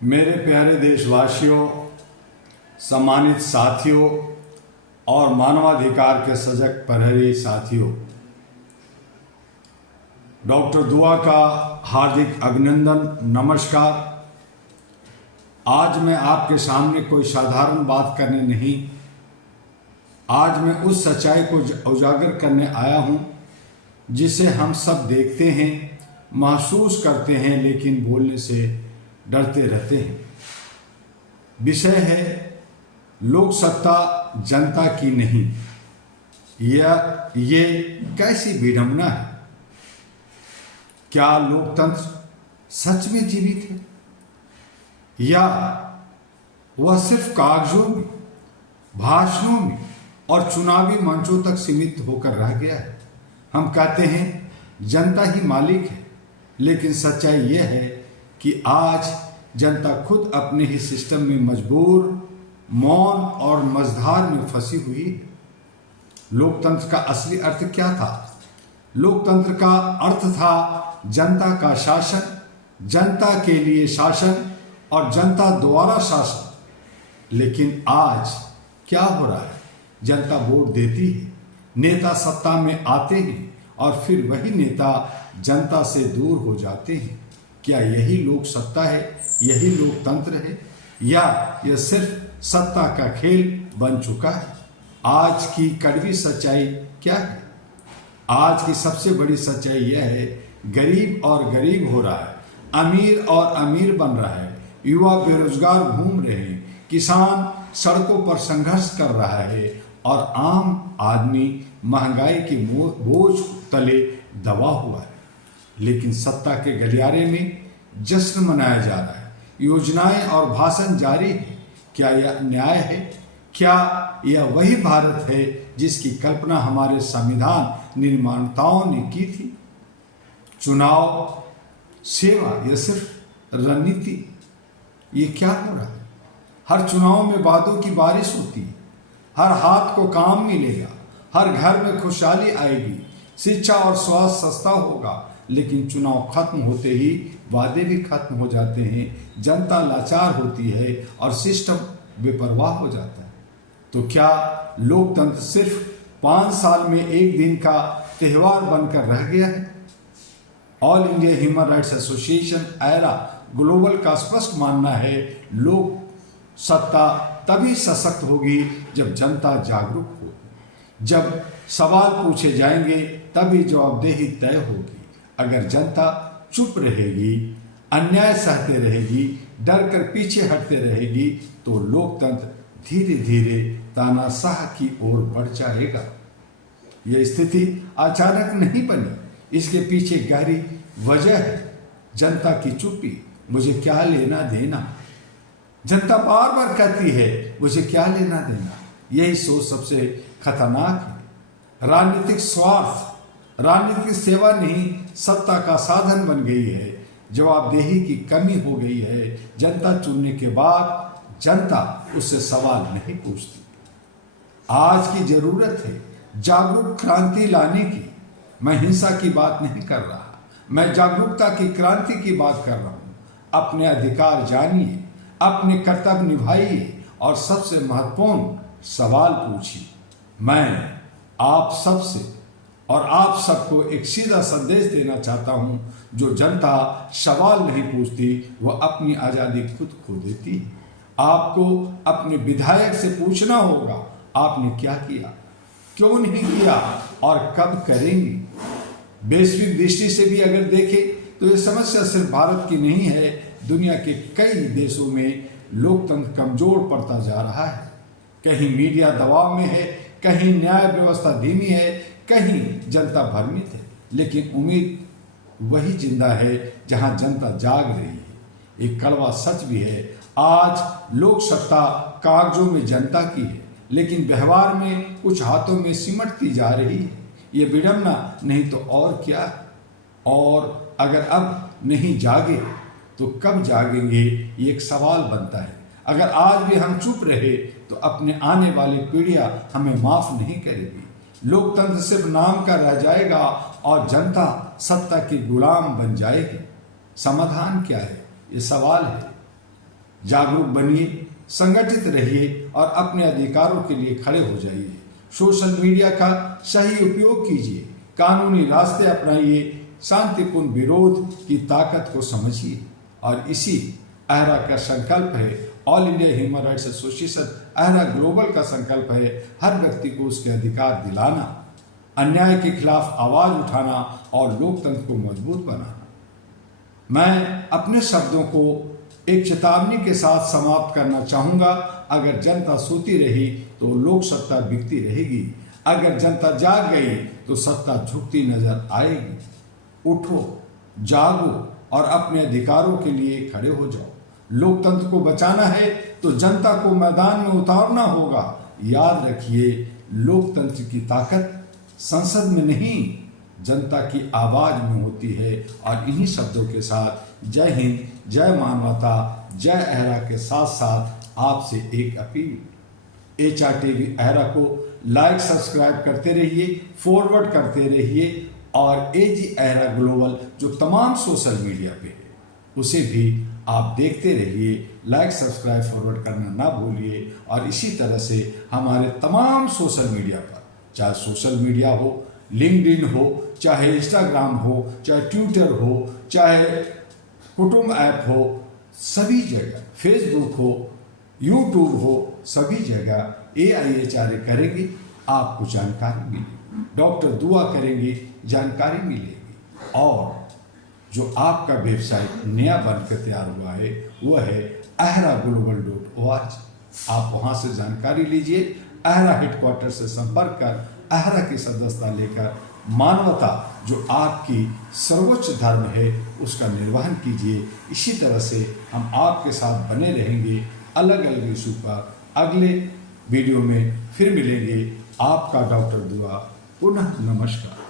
मेरे प्यारे देशवासियों, सम्मानित साथियों और मानवाधिकार के सजग प्रहरी साथियों, डॉक्टर दुआ का हार्दिक अभिनंदन, नमस्कार। आज मैं आपके सामने कोई साधारण बात करने नहीं, आज मैं उस सच्चाई को उजागर करने आया हूँ जिसे हम सब देखते हैं, महसूस करते हैं, लेकिन बोलने से डरते रहते हैं। विषय है लोक सत्ता जनता की नहीं। ये कैसी विडंबना है। क्या लोकतंत्र सच में जीवित है या वह सिर्फ कागजों में, भाषणों में और चुनावी मंचों तक सीमित होकर रह गया है। हम कहते हैं जनता ही मालिक है, लेकिन सच्चाई यह है कि आज जनता खुद अपने ही सिस्टम में मजबूर, मौन और मझधार में फंसी हुई है। लोकतंत्र का असली अर्थ क्या था? लोकतंत्र का अर्थ था जनता का शासन, जनता के लिए शासन और जनता द्वारा शासन। लेकिन आज क्या हो रहा है? जनता वोट देती है, नेता सत्ता में आते हैं और फिर वही नेता जनता से दूर हो जाते हैं। क्या यही लोक सत्ता है? यही लोकतंत्र है या यह सिर्फ सत्ता का खेल बन चुका है? आज की कड़वी सच्चाई क्या है? आज की सबसे बड़ी सच्चाई यह है, गरीब और गरीब हो रहा है, अमीर और अमीर बन रहा है, युवा बेरोजगार घूम रहे हैं, किसान सड़कों पर संघर्ष कर रहा है और आम आदमी महंगाई के बोझ तले दबा हुआ है। लेकिन सत्ता के गलियारे में जश्न मनाया जा रहा है, योजनाएं और भाषण जारी है। क्या यह न्याय है? क्या यह वही भारत है जिसकी कल्पना हमारे संविधान निर्माताओं ने की थी? चुनाव, सेवा या सिर्फ रणनीति? ये क्या हो रहा है? हर चुनाव में वादों की बारिश होती है, हर हाथ को काम मिलेगा, हर घर में खुशहाली आएगी, शिक्षा और स्वास्थ्य सस्ता होगा। लेकिन चुनाव खत्म होते ही वादे भी खत्म हो जाते हैं, जनता लाचार होती है और सिस्टम बेपरवाह हो जाता है। तो क्या लोकतंत्र सिर्फ 5 साल में एक दिन का त्यौहार बनकर रह गया है? All India human rights association era global का स्पष्ट मानना है, लोक सत्ता तभी सशक्त होगी जब जनता जागरूक हो, जब सवाल पूछे जाएंगे तभी जवाबदेही तय होगी। अगर जनता चुप रहेगी, अन्याय सहते रहेगी, डर कर पीछे हटते रहेगी, तो लोकतंत्र धीरे धीरे तानाशाह की ओर बढ़ जाएगा। यह स्थिति अचानक नहीं बनी, इसके पीछे गहरी वजह है जनता की चुप्पी। मुझे क्या लेना देना? जनता बार बार कहती है, मुझे क्या लेना देना। यही सोच सबसे खतरनाक है। राजनीतिक स्वार्थ, राजनीतिक सेवा नहीं, सत्ता का साधन बन गई है। जवाबदेही की कमी हो गई है। जनता चुनने के बाद जनता उससे सवाल नहीं पूछती। आज की जरूरत है जागरूक क्रांति लाने की। मैं हिंसा की बात नहीं कर रहा, मैं जागरूकता की क्रांति की बात कर रहा हूं। अपने अधिकार जानिए, अपने कर्तव्य निभाइए और सबसे महत्वपूर्ण सवाल पूछिए। मैं आप सबसे और आप सबको एक सीधा संदेश देना चाहता हूं, जो जनता सवाल नहीं पूछती वह अपनी आज़ादी खुद खो देती है। आपको अपने विधायक से पूछना होगा, आपने क्या किया, क्यों नहीं किया और कब करेंगे। वैश्विक दृष्टि से भी अगर देखें तो यह समस्या सिर्फ भारत की नहीं है, दुनिया के कई देशों में लोकतंत्र कमजोर पड़ता जा रहा है। कहीं मीडिया दबाव में है, कहीं न्याय व्यवस्था धीमी है, कहीं जनता भ्रमित है। लेकिन उम्मीद वही जिंदा है जहां जनता जाग रही है। एक कड़वा सच भी है, आज लोक सत्ता कागजों में जनता की है, लेकिन व्यवहार में कुछ हाथों में सिमटती जा रही है। ये विडंबना नहीं तो और क्या। और अगर अब नहीं जागे तो कब जागेंगे, ये एक सवाल बनता है। अगर आज भी हम चुप रहे तो अपने आने वाली पीढ़ियां हमें माफ नहीं करेगी। लोकतंत्र सिर्फ नाम का रह जाएगा और जनता सत्ता की गुलाम बन जाएगी। समाधान क्या है? ये सवाल है। जागरूक बनिए, संगठित रहिए और अपने अधिकारों के लिए खड़े हो जाइए। सोशल मीडिया का सही उपयोग कीजिए, कानूनी रास्ते अपनाइए, शांतिपूर्ण विरोध की ताकत को समझिए। और इसी अहरा का संकल्प है, all India human rights association AHRA global का संकल्प है हर व्यक्ति को उसके अधिकार दिलाना, अन्याय के खिलाफ आवाज उठाना और लोकतंत्र को मजबूत बनाना। मैं अपने शब्दों को एक चेतावनी के साथ समाप्त करना चाहूंगा। अगर जनता सोती रही तो लोक सत्ता बिकती रहेगी, अगर जनता जाग गई तो सत्ता झुकती नजर आएगी। उठो, जागो और अपने अधिकारों के लिए खड़े हो जाओ। लोकतंत्र को बचाना है तो जनता को मैदान में उतारना होगा। याद रखिए, लोकतंत्र की ताकत संसद में नहीं, जनता की आवाज में होती है। और इन्हीं शब्दों के साथ जय हिंद, जय मानवता, जय अहरा के साथ साथ आपसे एक अपील, HRTV अहरा को लाइक सब्सक्राइब करते रहिए, फॉरवर्ड करते रहिए और AG अहरा ग्लोबल जो तमाम सोशल मीडिया पे है उसे भी आप देखते रहिए, लाइक सब्सक्राइब फॉरवर्ड करना ना भूलिए। और इसी तरह से हमारे तमाम सोशल मीडिया पर, चाहे सोशल मीडिया हो, लिंक्डइन हो, चाहे इंस्टाग्राम हो, चाहे ट्विटर हो, चाहे कुटुंब ऐप हो, सभी जगह, फेसबुक हो, यूट्यूब हो, सभी जगह AIHRA करेंगे, आपको जानकारी मिलेगी। डॉक्टर दुआ करेंगे, जानकारी मिलेगी। और जो आपका वेबसाइट नया बनकर तैयार हुआ है वह है ahraglobal.org। आप वहां से जानकारी लीजिए, अहरा हेडक्वार्टर से संपर्क कर अहरा की सदस्यता लेकर मानवता जो आपकी सर्वोच्च धर्म है उसका निर्वहन कीजिए। इसी तरह से हम आपके साथ बने रहेंगे। अलग अलग इशू पर अगले वीडियो में फिर मिलेंगे। आपका डॉक्टर दुआ। पुनः नमस्कार।